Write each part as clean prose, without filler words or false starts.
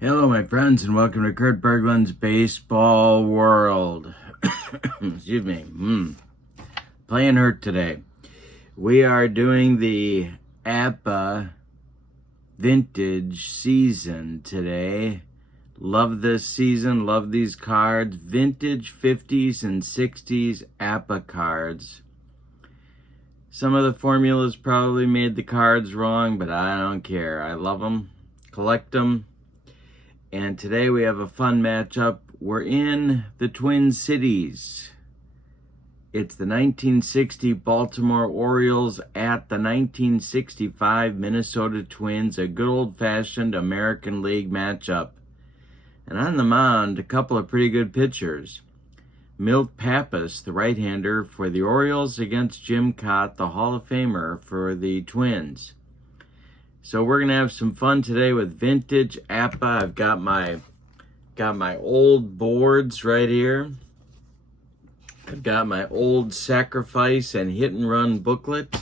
Hello, my friends, and welcome to Kurt Berglund's Baseball World. Excuse me. Playing hurt today. We are doing the APBA vintage season today. Love this season. Love these cards. Vintage 50s and 60s APBA cards. Some of the formulas probably made the cards wrong, but I don't care. I love them. Collect them. And today we have a fun matchup. We're in the Twin Cities. It's the 1960 Baltimore Orioles at the 1965 Minnesota Twins, a good old-fashioned American League matchup. And on the mound, a couple of pretty good pitchers. Milt Pappas, the right-hander for the Orioles, against Jim Kaat, the Hall of Famer for the Twins. So we're gonna have some fun today with vintage APBA. I've got my old boards right here. I've got my old sacrifice and hit and run booklet,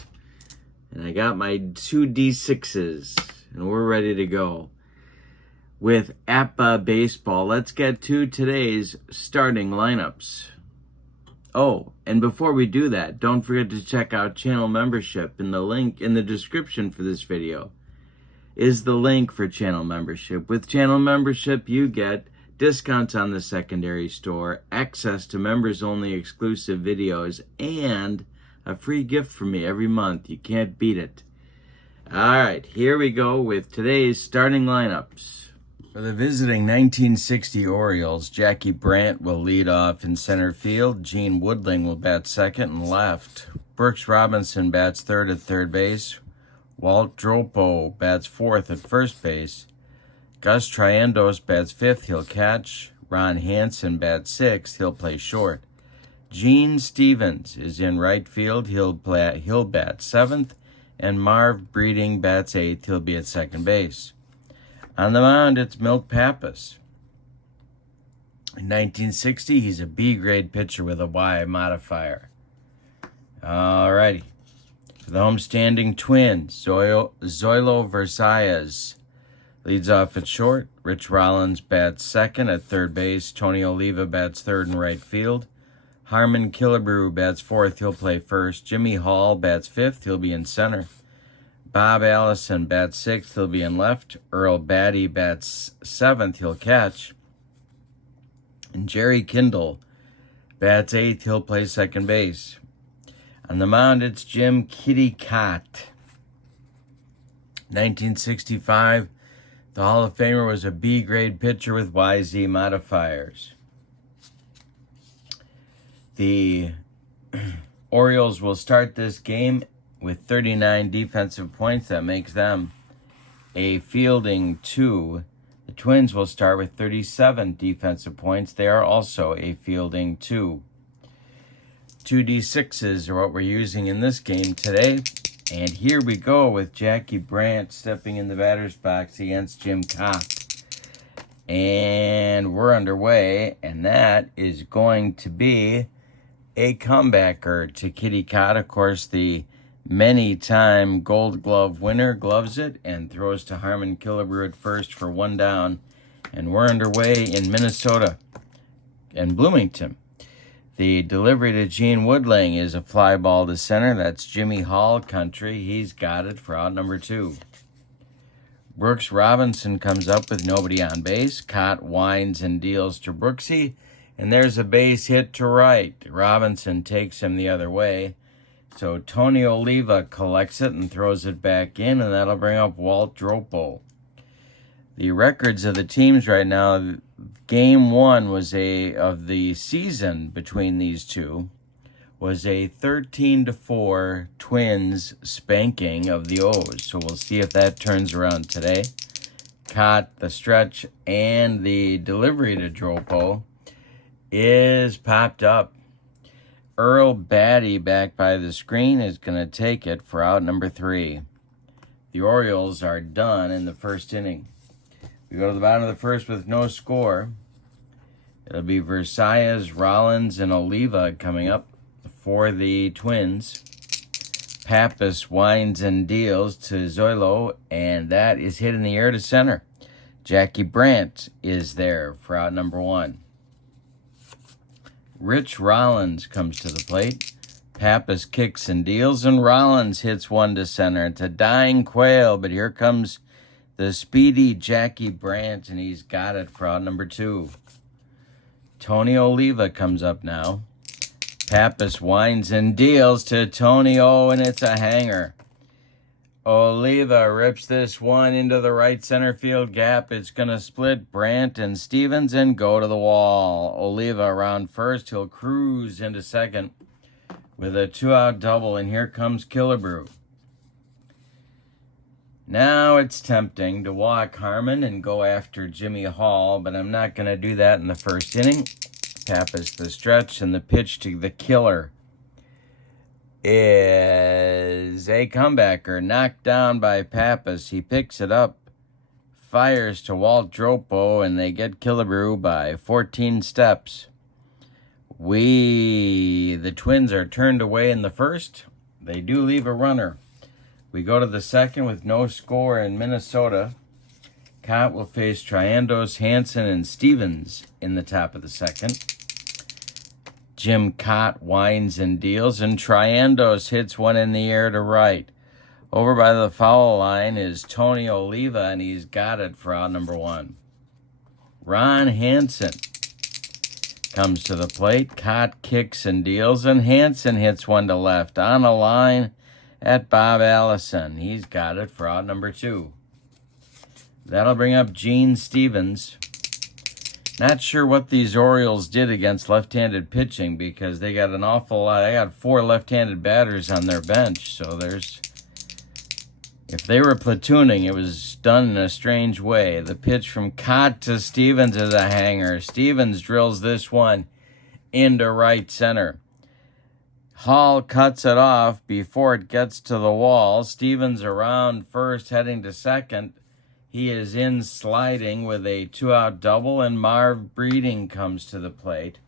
and I got my 2D6s, and we're ready to go with APBA baseball. Let's get to today's starting lineups. Oh, and before we do that, don't forget to check out channel membership. In the link in the description for this video is the link for channel membership. With channel membership, you get discounts on the secondary store, access to members-only exclusive videos, and a free gift from me every month. You can't beat it. All right, here we go with today's starting lineups. For the visiting 1960 Orioles, Jackie Brandt will lead off in center field. Gene Woodling will bat second and left. Brooks Robinson bats third at third base. Walt Dropo bats fourth at first base. Gus Triendos bats fifth, he'll catch. Ron Hansen bats sixth, he'll play short. Gene Stevens is in right field, he'll bat seventh. And Marv Breeding bats eighth, he'll be at second base. On the mound, it's Milt Pappas. In 1960, he's a B-grade pitcher with a Y modifier. Alrighty. For the homestanding Twins, Zoilo Versailles leads off at short. Rich Rollins bats second at third base. Tony Oliva bats third in right field. Harmon Killebrew bats fourth, he'll play first. Jimmy Hall bats fifth, he'll be in center. Bob Allison bats sixth, he'll be in left. Earl Batty bats seventh, he'll catch. And Jerry Kindle bats eighth, he'll play second base. On the mound, it's Jim Kitty Kaat. 1965, the Hall of Famer was a B-grade pitcher with YZ modifiers. The Orioles will start this game with 39 defensive points. That makes them a fielding 2. The Twins will start with 37 defensive points. They are also a fielding 2. 2D6s are what we're using in this game today. And here we go with Jackie Brandt stepping in the batter's box against Jim Kaat. And we're underway, and that is going to be a comebacker to Kitty Kaat. Of course, the many-time Gold Glove winner gloves it and throws to Harmon Killebrew at first for one down. And we're underway in Minnesota and Bloomington. The delivery to Gene Woodling is a fly ball to center. That's Jimmy Hall country. He's got it for out number 2. Brooks Robinson comes up with nobody on base. Kaat winds and deals to Brooksy. And there's a base hit to right. Robinson takes him the other way. So Tony Oliva collects it and throws it back in, and that'll bring up Walt Dropo. The records of the teams right now, Game 1 was of the season between these two, was a 13-4 Twins spanking of the O's. So we'll see if that turns around today. Kaat, the stretch, and the delivery to Dropo is popped up. Earl Batty back by the screen is going to take it for out number 3. The Orioles are done in the first inning. We go to the bottom of the first with no score. It'll be Versailles, Rollins, and Oliva coming up for the Twins. Pappas winds and deals to Zoilo, and that is hit in the air to center. Jackie Brandt is there for out number 1. Rich Rollins comes to the plate. Pappas kicks and deals, and Rollins hits one to center. It's a dying quail, but here comes the speedy Jackie Brandt, and he's got it for out number 2. Tony Oliva comes up now. Pappas winds and deals to Tony O, and it's a hanger. Oliva rips this one into the right center field gap. It's going to split Brandt and Stevens and go to the wall. Oliva around first. He'll cruise into second with a 2-out double, and here comes Killebrew. Now it's tempting to walk Harmon and go after Jimmy Hall, but I'm not going to do that in the first inning. Pappas the stretch, and the pitch to the killer is a comebacker knocked down by Pappas. He picks it up, fires to Walt Dropo, and they get Killebrew by 14 steps. The Twins are turned away in the first. They do leave a runner. We go to the second with no score in Minnesota. Kaat will face Triandos, Hansen, and Stevens in the top of the second. Jim Kaat winds and deals, and Triandos hits one in the air to right. Over by the foul line is Tony Oliva, and he's got it for out number 1. Ron Hansen comes to the plate. Kaat kicks and deals, and Hansen hits one to left on a line at Bob Allison. He's got it for out number 2. That'll bring up Gene Stevens. Not sure what these Orioles did against left-handed pitching, because they got an awful lot. They got 4 left-handed batters on their bench, so if they were platooning, it was done in a strange way. The pitch from Kaat to Stevens is a hanger. Stevens drills this one into right center. Hall cuts it off before it gets to the wall. Stevens around first, heading to second. He is in sliding with a 2-out double, and Marv Breeding comes to the plate.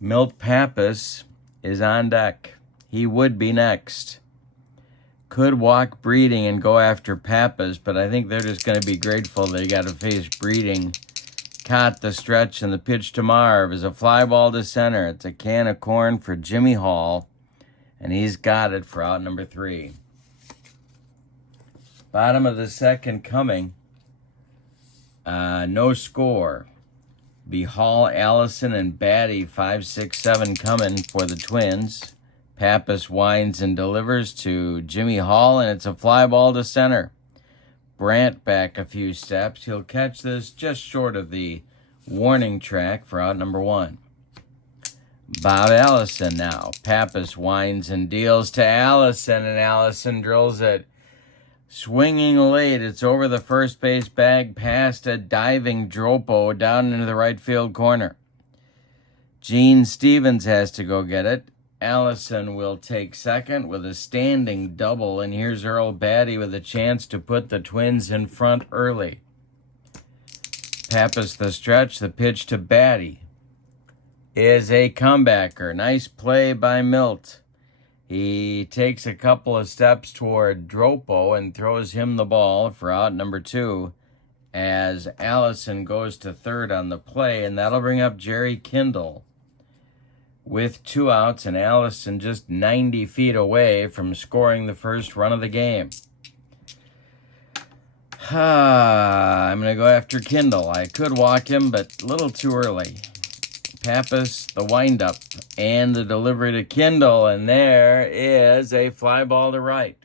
Milt Pappas is on deck. He would be next. Could walk Breeding and go after Pappas, but I think they're just going to be grateful they got to face Breeding. Kaat the stretch, and the pitch to Marv is a fly ball to center. It's a can of corn for Jimmy Hall, and he's got it for out number 3. Bottom of the second coming. No score. Be Hall, Allison, and Batty 5, 6, 7 coming for the Twins. Pappas winds and delivers to Jimmy Hall, and it's a fly ball to center. Brandt back a few steps. He'll catch this just short of the warning track for out number 1. Bob Allison now. Pappas winds and deals to Allison, and Allison drills it. Swinging late, it's over the first base bag past a diving Dropo down into the right field corner. Gene Stevens has to go get it. Allison will take second with a standing double, and here's Earl Batty with a chance to put the Twins in front early. Pappas the stretch, the pitch to Batty is a comebacker. Nice play by Milt. He takes a couple of steps toward Dropo and throws him the ball for out number 2 as Allison goes to third on the play, and that'll bring up Jerry Kindle with 2 outs, and Allison just 90 feet away from scoring the first run of the game. I'm going to go after Kindle. I could walk him, but a little too early. Pappas, the windup, and the delivery to Kindle, and there is a fly ball to right.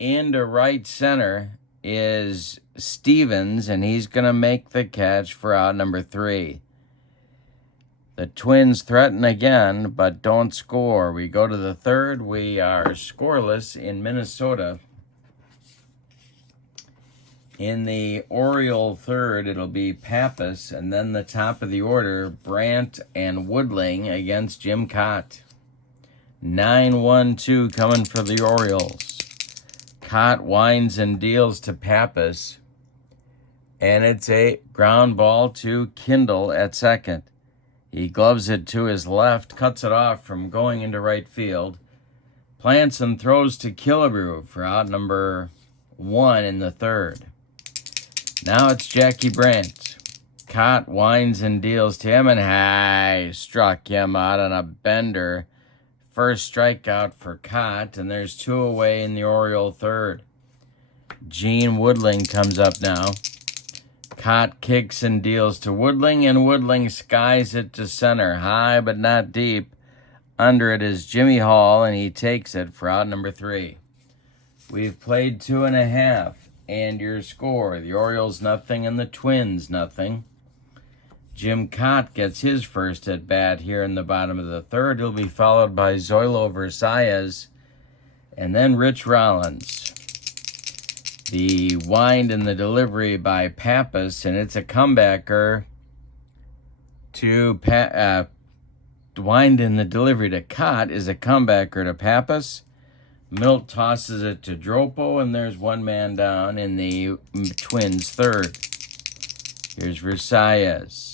Into right center is Stevens, and he's going to make the catch for out number 3. The Twins threaten again, but don't score. We go to the third. We are scoreless in Minnesota. In the Oriole third, it'll be Pappas, and then the top of the order, Brandt and Woodling against Jim Kaat. 9-1-2 coming for the Orioles. Kaat winds and deals to Pappas, and it's a ground ball to Kindle at second. He gloves it to his left, cuts it off from going into right field. Plants and throws to Killebrew for out number 1 in the third. Now it's Jackie Brandt. Kaat winds and deals to him, and struck him out on a bender. First strikeout for Kaat, and there's 2 away in the Oriole third. Gene Woodling comes up now. Kaat kicks and deals to Woodling, and Woodling skies it to center. High but not deep. Under it is Jimmy Hall, and he takes it for out number 3. We've played 2.5, and your score, the Orioles nothing and the Twins nothing. Jim Kaat gets his first at bat here in the bottom of the third. He'll be followed by Zoilo Versailles and then Rich Rollins. The wind and the delivery by Pappas, and it's a comebacker to wind and the delivery to Kaat is a comebacker to Pappas. Milt tosses it to Dropo, and there's 1 man down in the Twins third. Here's Versailles.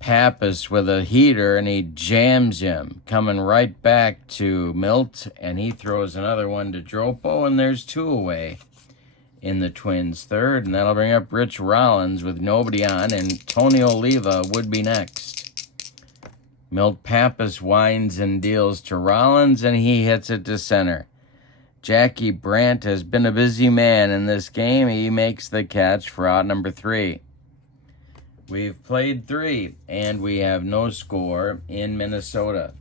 Pappas with a heater, and he jams him, coming right back to Milt, and he throws another one to Dropo, and there's 2 away in the Twins third, and that'll bring up Rich Rollins with nobody on, and Tony Oliva would be next. Milt Pappas winds and deals to Rollins, and he hits it to center. Jackie Brandt has been a busy man in this game. He makes the catch for out number 3. We've played 3, and we have no score in Minnesota.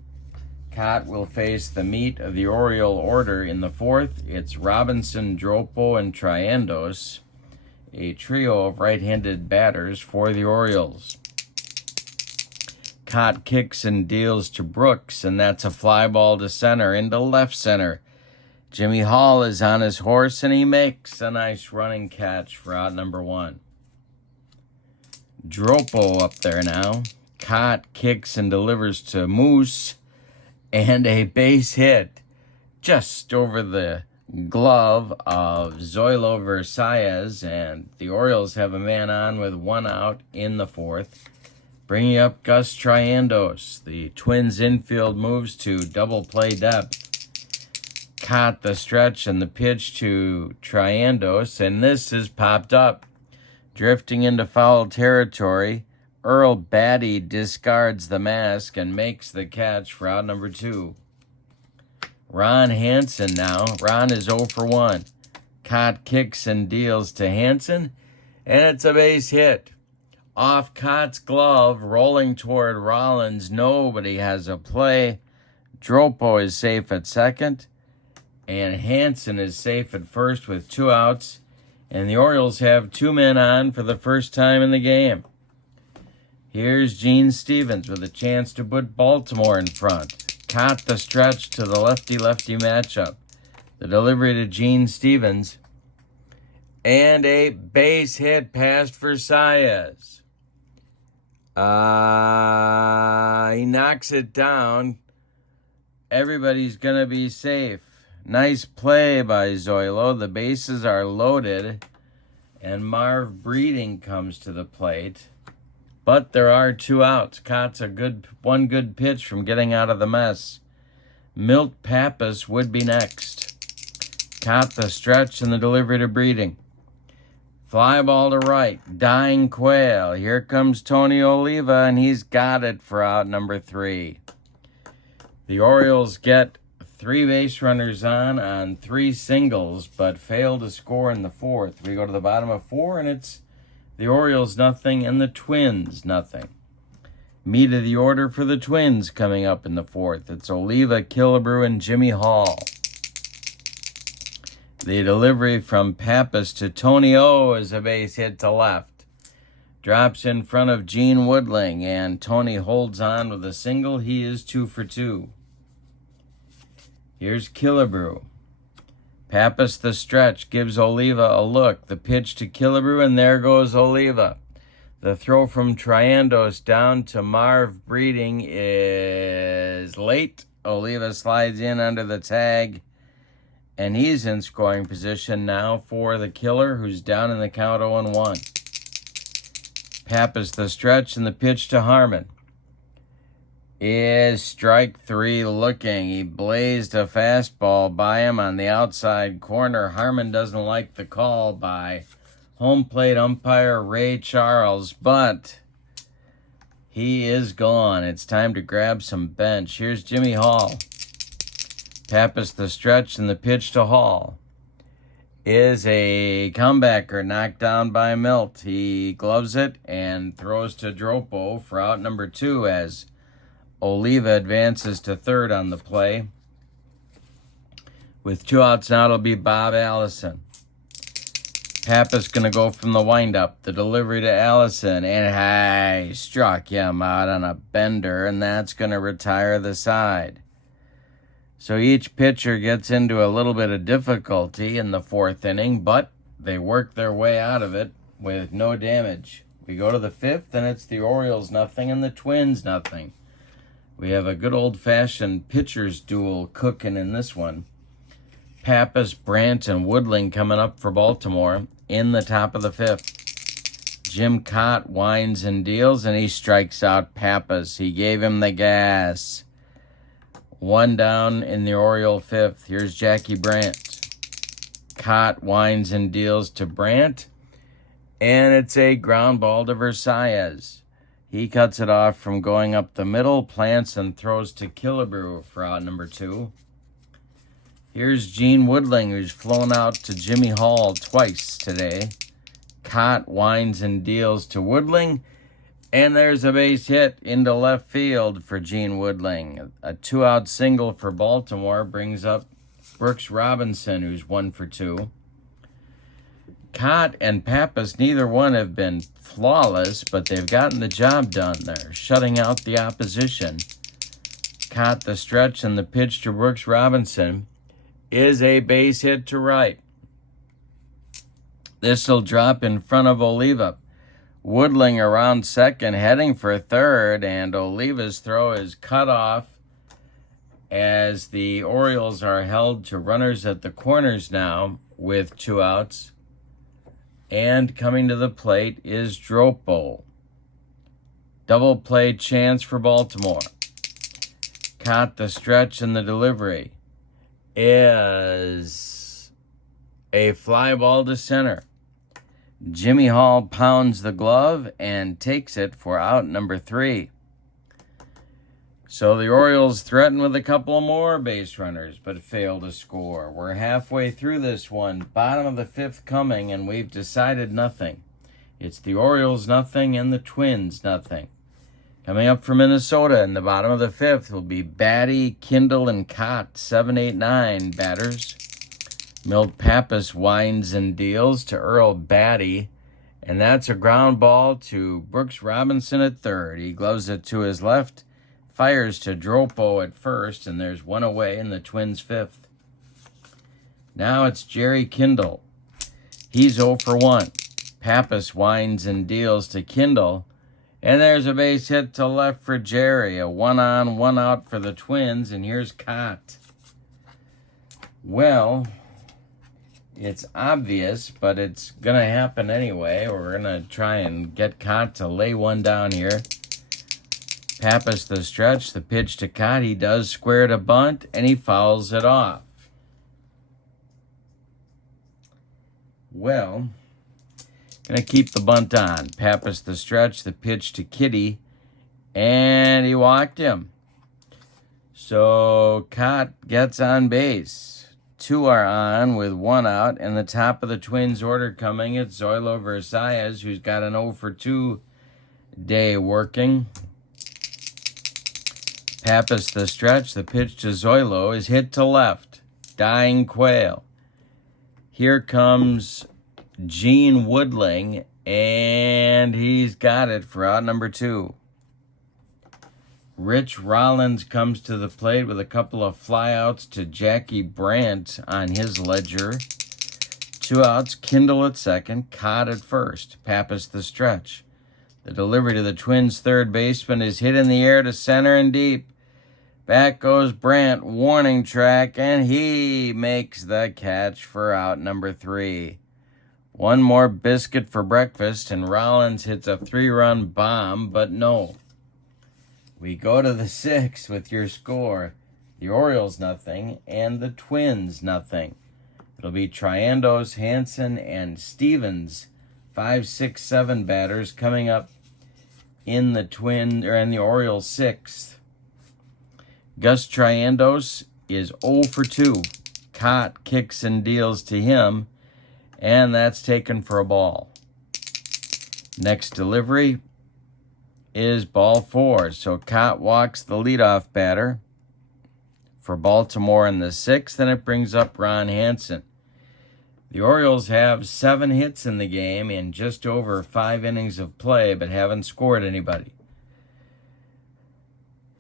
Kaat will face the meat of the Oriole order in the 4th. It's Robinson, Dropo, and Triandos, a trio of right-handed batters for the Orioles. Kaat kicks and deals to Brooks, and that's a fly ball to center, into left center. Jimmy Hall is on his horse, and he makes a nice running catch for out number 1. Dropo up there now. Kaat kicks and delivers to Moose, and a base hit just over the glove of Zoilo Versailles, and the Orioles have a man on with 1 out in the 4th. Bringing up Gus Triandos. The Twins infield moves to double play depth. Kaat the stretch and the pitch to Triandos, and this is popped up. Drifting into foul territory, Earl Batty discards the mask and makes the catch for out number 2. Ron Hansen now. Ron is 0 for 1. Kaat kicks and deals to Hansen, and it's a base hit. Off Kaat's glove, rolling toward Rollins. Nobody has a play. Dropo is safe at second, and Hansen is safe at first with 2 outs. And the Orioles have 2 men on for the first time in the game. Here's Gene Stevens with a chance to put Baltimore in front. Kaat the stretch to the lefty-lefty matchup. The delivery to Gene Stevens. And a base hit past Versailles. He knocks it down. Everybody's going to be safe. Nice play by Zoilo. The bases are loaded, and Marv Breeding comes to the plate. But there are 2 outs. Kaat's one good pitch from getting out of the mess. Milt Pappas would be next. Kaat the stretch and the delivery to Breeding. Fly ball to right. Dying Quail. Here comes Tony Oliva, and he's got it for out number 3. The Orioles get 3 base runners on 3 singles, but fail to score in the 4th. We go to the bottom of 4, and it's the Orioles nothing and the Twins nothing. Meat of the order for the Twins coming up in the 4th. It's Oliva, Killebrew, and Jimmy Hall. The delivery from Pappas to Tony O is a base hit to left. Drops in front of Gene Woodling, and Tony holds on with a single. He is 2 for 2. Here's Killebrew. Pappas the stretch gives Oliva a look. The pitch to Killebrew, and there goes Oliva. The throw from Triandos down to Marv Breeding is late. Oliva slides in under the tag, and he's in scoring position now for the killer, who's down in the count 0-1. Pappas the stretch, and the pitch to Harmon is strike 3 looking. He blazed a fastball by him on the outside corner. Harmon doesn't like the call by home plate umpire Ray Charles, but he is gone. It's time to grab some bench. Here's Jimmy Hall. Pappas the stretch, and the pitch to Hall is a comebacker knocked down by Milt. He gloves it and throws to Dropo for out number 2 as Oliva advances to third on the play. With 2 outs now, it'll be Bob Allison. Pappas going to go from the windup. The delivery to Allison, and he struck him out on a bender, and that's going to retire the side. So each pitcher gets into a little bit of difficulty in the 4th inning, but they work their way out of it with no damage. We go to the 5th, and it's the Orioles nothing and the Twins nothing. We have a good old-fashioned pitcher's duel cooking in this one. Pappas, Brandt, and Woodling coming up for Baltimore in the top of the 5th. Jim Kaat winds and deals, and he strikes out Pappas. He gave him the gas. 1 down in the Oriole 5th. Here's Jackie Brandt. Kaat winds and deals to Brandt, and it's a ground ball to Versailles. He cuts it off from going up the middle, plants and throws to Killebrew for out number 2. Here's Gene Woodling, who's flown out to Jimmy Hall twice today. Kaat winds and deals to Woodling, and there's a base hit into left field for Gene Woodling. A 2-out single for Baltimore brings up Brooks Robinson, who's 1 for 2. Kaat and Pappas, neither one have been flawless, but they've gotten the job done there, shutting out the opposition. Kaat the stretch, and the pitch to Brooks Robinson is a base hit to right. This will drop in front of Oliva. Woodling around second, heading for third, and Oliva's throw is cut off as the Orioles are held to runners at the corners now with 2 outs. And coming to the plate is Dropo. Double play chance for Baltimore. Kaat the stretch, and the delivery is a fly ball to center. Jimmy Hall pounds the glove and takes it for out number 3. So the Orioles threaten with a couple more base runners, but fail to score. We're halfway through this one, bottom of the 5th coming, and we've decided nothing. It's the Orioles nothing and the Twins nothing. Coming up for Minnesota in the bottom of the 5th will be Batty, Kindle, and Kaat, 7, 8, 9 batters. Milt Pappas winds and deals to Earl Batty, and that's a ground ball to Brooks Robinson at third. He gloves it to his left, fires to Dropo at first, and there's 1 away in the Twins' 5th. Now it's Jerry Kindle. He's 0 for 1. Pappas winds and deals to Kindle, and there's a base hit to left for Jerry. A 1-on, 1-out for the Twins, and here's Kaat. Well, it's obvious, but it's going to happen anyway. We're going to try and get Kaat to lay one down here. Pappas the stretch, the pitch to Kaat. He does square to bunt, and he fouls it off. Well, going to keep the bunt on. Pappas the stretch, the pitch to Kitty, and he walked him. So Kaat gets on base. 2 are on with 1 out, and the top of the Twins order coming. It's Zoilo Versailles, who's got an 0 for 2 day working. Pappas the stretch, the pitch to Zoilo is hit to left. Dying Quail. Here comes Gene Woodling, and he's got it for out number 2. Rich Rollins comes to the plate with a couple of flyouts to Jackie Brandt on his ledger. 2 outs, Kindle at second, Kaat at first. Pappas the stretch. The delivery to the Twins' third baseman is hit in the air to center and deep. Back goes Brandt, warning track, and he makes the catch for out number 3. 1 more biscuit for breakfast, and Rollins hits a 3-run bomb, but no. We go to the 6th with your score. The Orioles nothing, and the Twins nothing. It'll be Triandos, Hansen, and Stevens 5, 6, 7 batters coming up in the Orioles' sixth. Gus Triandos is 0 for 2. Kaat kicks and deals to him, and that's taken for a ball. Next delivery is ball 4. So Kaat walks the leadoff batter for Baltimore in the sixth, and it brings up Ron Hansen. The Orioles have 7 hits in the game in just over 5 innings of play, but haven't scored anybody.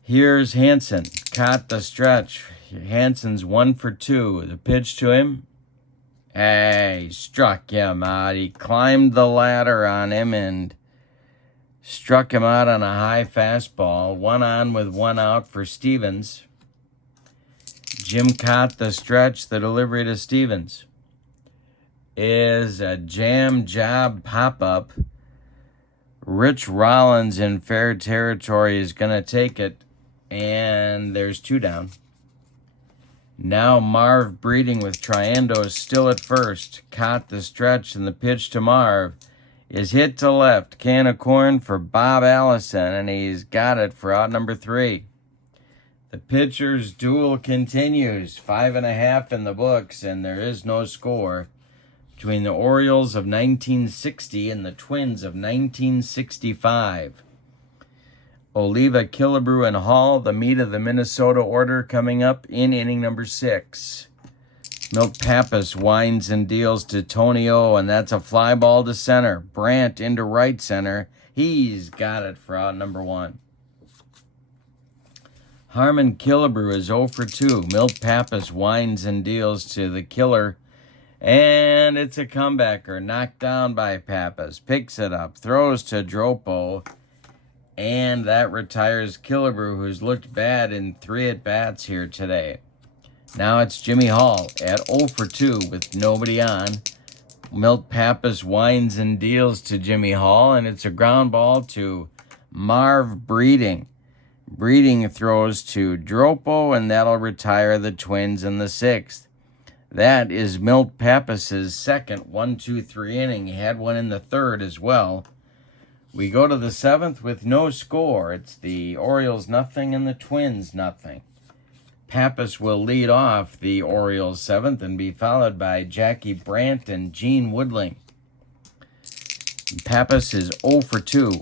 Here's Hansen. Kaat the stretch. Hansen's 1 for 2. The pitch to him. He struck him out. He climbed the ladder on him and struck him out on a high fastball. 1 on with 1 out for Stevens. Jim Kaat the stretch. The delivery to Stevens is a jam job pop-up. Rich Rollins in fair territory is going to take it, and there's 2 down. Now Marv Breeding with Triandos still at first. Kaat the stretch, and the pitch to Marv is hit to left. Can of corn for Bob Allison, and he's got it for out number 3. The pitcher's duel continues. 5.5 in the books, and there is no score between the Orioles of 1960 and the Twins of 1965. Oliva, Killebrew, and Hall, the meat of the Minnesota order, coming up in inning number 6. Milt Pappas winds and deals to Tonio, and that's a fly ball to center. Brandt into right center. He's got it for out number 1. Harmon Killebrew is 0 for 2. Milt Pappas winds and deals to the killer, and it's a comebacker. Knocked down by Pappas. Picks it up, throws to Dropo, and that retires Killebrew, who's looked bad in 3 at-bats here today. Now it's Jimmy Hall at 0 for 2 with nobody on. Milt Pappas winds and deals to Jimmy Hall, and it's a ground ball to Marv Breeding. Breeding throws to Dropo, and that'll retire the Twins in the 6th. That is Milt Pappas' second 1-2-3 inning. He had one in the 3rd as well. We go to the 7th with no score. It's the Orioles nothing and the Twins nothing. Pappas will lead off the Orioles 7th and be followed by Jackie Brandt and Gene Woodling. Pappas is 0 for 2.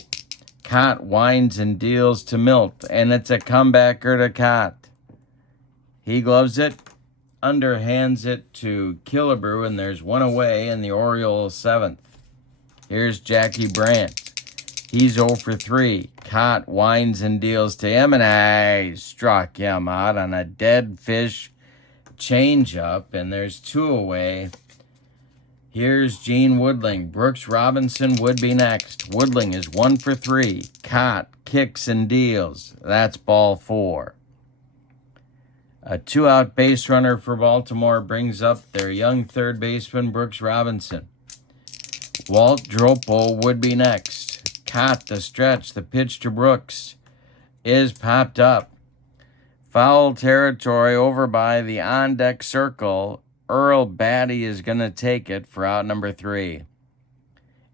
Kaat winds and deals to Milt, and it's a comebacker to Kaat. He gloves it, underhands it to Killebrew, and there's 1 away in the Orioles 7th. Here's Jackie Brandt. He's 0 for 3. Kaat winds and deals to him, and struck him out on a dead fish changeup, and there's 2 away. Here's Gene Woodling. Brooks Robinson would be next. Woodling is 1 for 3. Kaat kicks and deals. That's ball 4. A 2-out base runner for Baltimore brings up their young third baseman, Brooks Robinson. Walt Dropo would be next. Kaat the stretch. The pitch to Brooks is popped up. Foul territory over by the on-deck circle. Earl Batty is going to take it for out number 3.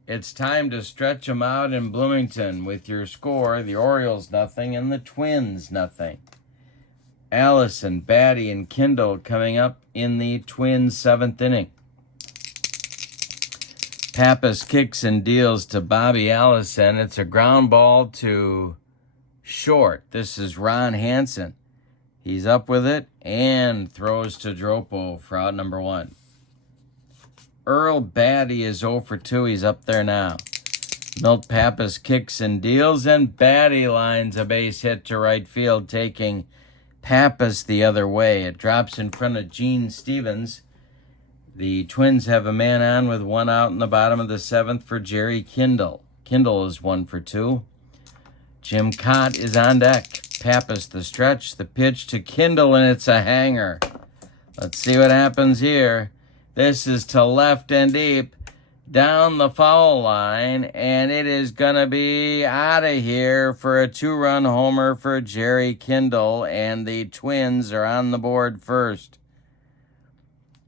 It's time to stretch them out in Bloomington with your score, the Orioles nothing and the Twins nothing. Allison, Batty, and Kindle coming up in the Twins 7th inning. Pappas kicks and deals to Bobby Allison. It's a ground ball to short. This is Ron Hansen. He's up with it and throws to Dropo for out number 1. Earl Batty is 0 for 2. He's up there now. Milt Pappas kicks and deals, and Batty lines a base hit to right field, taking Pappas the other way. It drops in front of Gene Stevens. The Twins have a man on with 1 out in the bottom of the 7th for Jerry Kindle. Kindle is 1 for 2. Jim Kaat is on deck. Pappas the stretch, the pitch to Kindle, and it's a hanger. Let's see what happens here. This is to left and deep, down the foul line, and it is going to be out of here for a 2-run homer for Jerry Kindle, and the Twins are on the board first.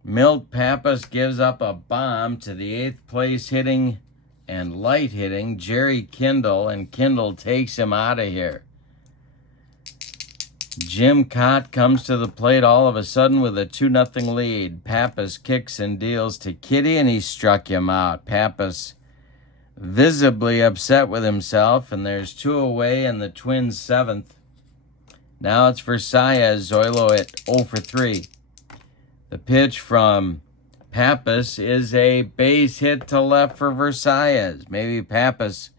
Milt Pappas gives up a bomb to the 8th place hitting and light hitting Jerry Kindle, and Kindle takes him out of here. Jim Kaat comes to the plate all of a sudden with a 2-0 lead. Pappas kicks and deals to Kitty, and he struck him out. Pappas visibly upset with himself, and there's 2 away in the Twins' 7th. Now it's Versailles. Zoilo at 0 for 3. The pitch from Pappas is a base hit to left for Versailles. Maybe Pappas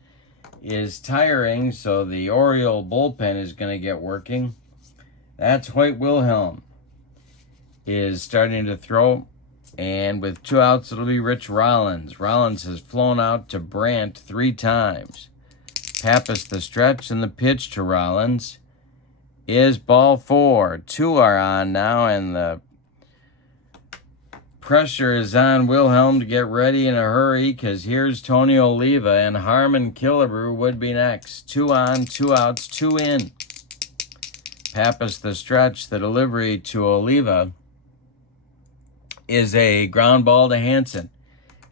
is tiring, so the Oriole bullpen is going to get working. That's Hoyt Wilhelm is starting to throw, and with 2 outs, it'll be Rich Rollins. Rollins has flown out to Brandt 3 times. Pappas the stretch, and the pitch to Rollins is ball 4. 2 are on now, and the pressure is on Wilhelm to get ready in a hurry, because here's Tony Oliva, and Harmon Killebrew would be next. 2 on, 2 outs, 2 in. Pappas the stretch. The delivery to Oliva is a ground ball to Hansen.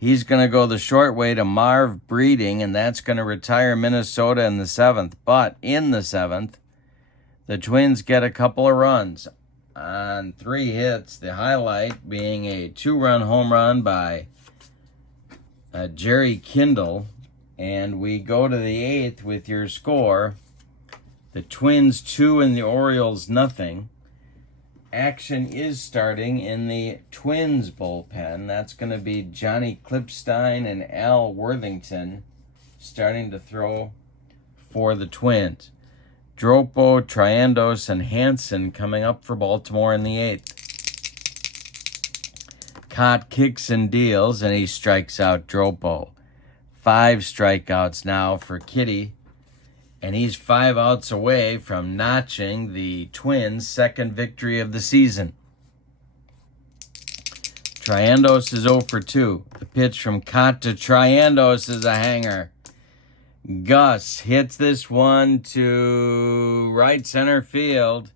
He's going to go the short way to Marv Breeding, and that's going to retire Minnesota in the 7th. But in the 7th, the Twins get a couple of runs on 3 hits, the highlight being a 2-run home run by Jerry Kindle. And we go to the 8th with your score. The Twins 2 and the Orioles nothing. Action is starting in the Twins bullpen. That's going to be Johnny Klipstein and Al Worthington starting to throw for the Twins. Dropo, Triandos, and Hansen coming up for Baltimore in the 8th. Kaat kicks and deals, and he strikes out Dropo. 5 strikeouts now for Kitty, and he's 5 outs away from notching the Twins' 2nd victory of the season. Triandos is 0 for 2. The pitch from Kaat to Triandos is a hanger. Gus hits this one to right center field.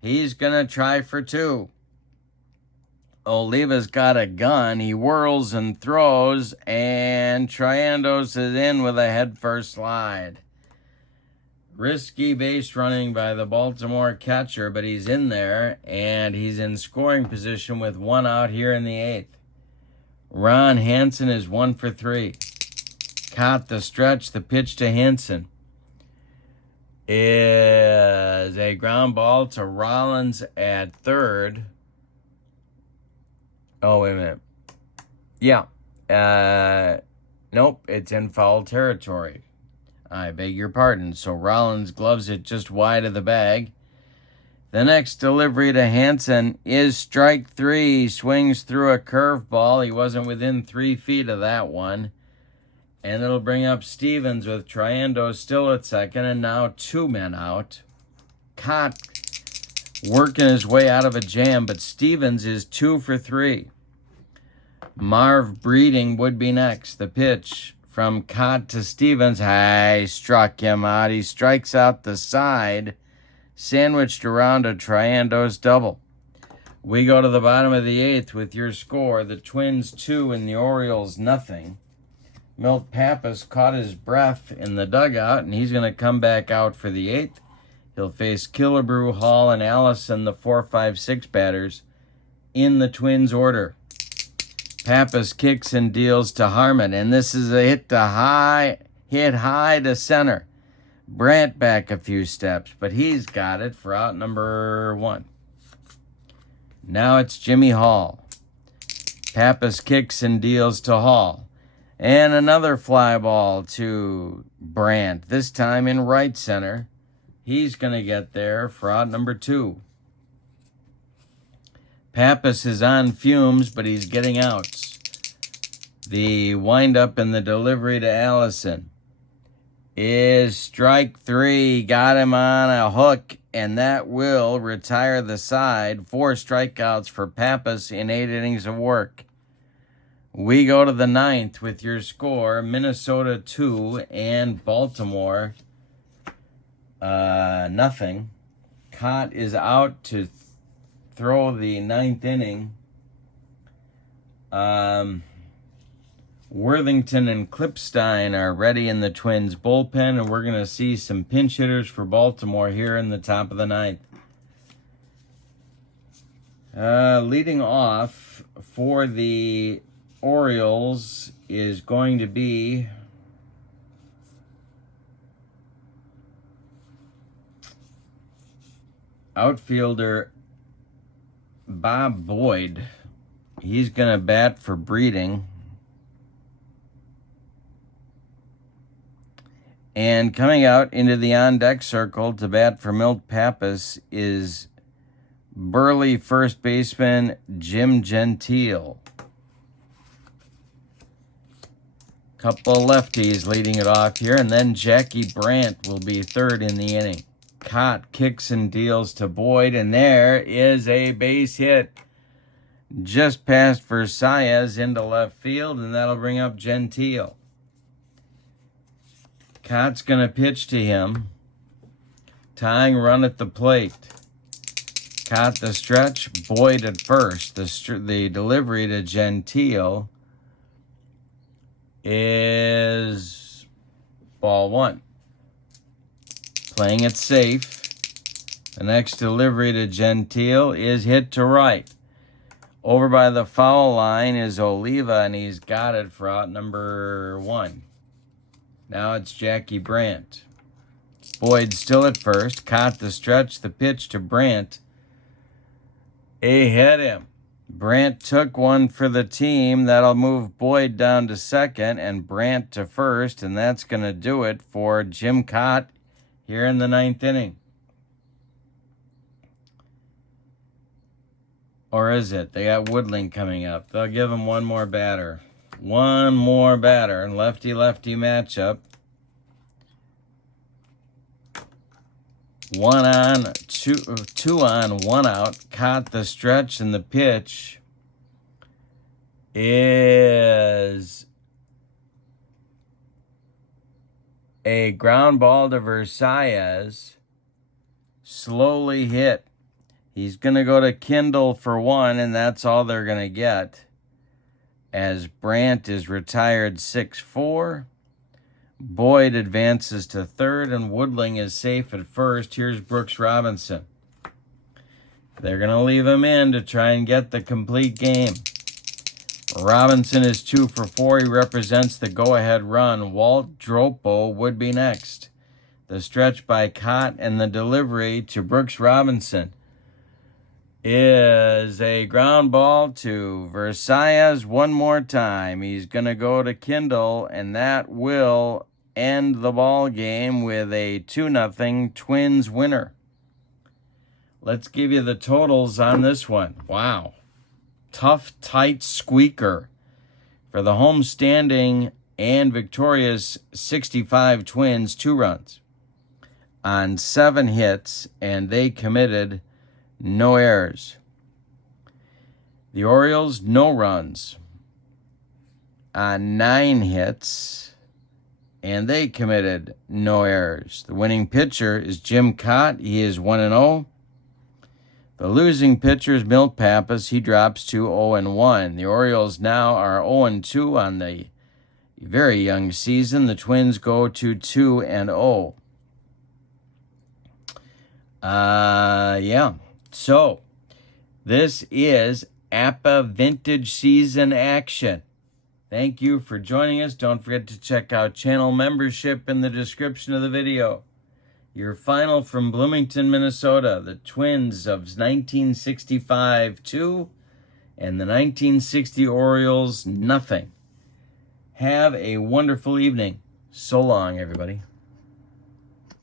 He's going to try for 2. Oliva's got a gun. He whirls and throws, and Triandos is in with a headfirst slide. Risky base running by the Baltimore catcher, but he's in there, and he's in scoring position with 1 out here in the 8th. Ron Hansen is 1 for 3. Kaat the stretch. The pitch to Hansen is a ground ball to Rollins at 3rd. Oh, wait a minute. Yeah. Nope, it's in foul territory. I beg your pardon. So Rollins gloves it just wide of the bag. The next delivery to Hansen is strike 3. He swings through a curveball. He wasn't within 3 feet of that one. And it'll bring up Stevens with Triandos still at 2nd, and now 2 men out. Kaat working his way out of a jam, but Stevens is 2 for 3. Marv Breeding would be next. The pitch from Kaat to Stevens. He struck him out. He strikes out the side, sandwiched around a Triandos double. We go to the bottom of the 8th with your score. The Twins 2 and the Orioles nothing. Milt Pappas caught his breath in the dugout, and he's going to come back out for the 8th. He'll face Killebrew, Hall, and Allison, the 4, 5, 6 batters, in the Twins order. Pappas kicks and deals to Harmon, and this is a hit high to center. Brandt back a few steps, but he's got it for out number 1. Now it's Jimmy Hall. Pappas kicks and deals to Hall. And another fly ball to Brandt, this time in right center. He's going to get there for out number 2. Pappas is on fumes, but he's getting outs. The windup and the delivery to Allison is strike 3. Got him on a hook, and that will retire the side. 4 strikeouts for Pappas in 8 innings of work. We go to the 9th with your score, Minnesota 2 and Baltimore nothing. Kaat is out to throw the 9th inning. Worthington and Klipstein are ready in the Twins bullpen, and we're going to see some pinch hitters for Baltimore here in the top of the ninth. Leading off for the Orioles is going to be outfielder Bob Boyd. He's going to bat for Breeding. And coming out into the on-deck circle to bat for Milt Pappas is burly first baseman Jim Gentile. Couple lefties leading it off here, and then Jackie Brandt will be third in the inning. Kaat kicks and deals to Boyd, and there is a base hit just past Versailles into left field, and that'll bring up Gentile. Kaat's going to pitch to him. Tying run at the plate. Kaat the stretch, Boyd at first. The delivery to Gentile is ball one. Playing it safe. The next delivery to Gentile is hit to right. Over by the foul line is Oliva, and he's got it for out number one. Now it's Jackie Brandt. Boyd still at first. Caught the stretch, the pitch to Brandt. He hit him. Brandt took one for the team. That'll move Boyd down to second and Brandt to first, and that's going to do it for Jim Kaat here in the ninth inning. Or is it? They got Woodling coming up. They'll give him one more batter. One more batter. Lefty-lefty matchup. 1 on, 2 on, 1 out. Caught the stretch, and the pitch is a ground ball to Versailles. Slowly hit. He's going to go to Kindle for 1, and that's all they're going to get. As Brandt is retired 6-4. Boyd advances to third, and Woodling is safe at first. Here's Brooks Robinson. They're going to leave him in to try and get the complete game. Robinson is 2 for 4. He represents the go-ahead run. Walt Dropo would be next. The stretch by Kaat and the delivery to Brooks Robinson is a ground ball to Versailles one more time. He's going to go to Kindle, and that will end the ball game with a 2-0 Twins winner. Let's give you the totals on this one. Wow. Tough, tight squeaker for the home-standing and victorious 65 Twins, 2 runs on 7 hits, and they committed no errors. The Orioles, no runs on 9 hits, and they committed no errors. The winning pitcher is Jim Kaat. He is 1-0. The losing pitcher is Milt Pappas. He drops to 0-1. The Orioles now are 0-2 on the very young season. The Twins go to 2-0. Yeah. So, this is APBA Vintage Season Action. Thank you for joining us. Don't forget to check out channel membership in the description of the video. Your final from Bloomington, Minnesota, the Twins of 1965-2 and the 1960 Orioles, nothing. Have a wonderful evening. So long, everybody.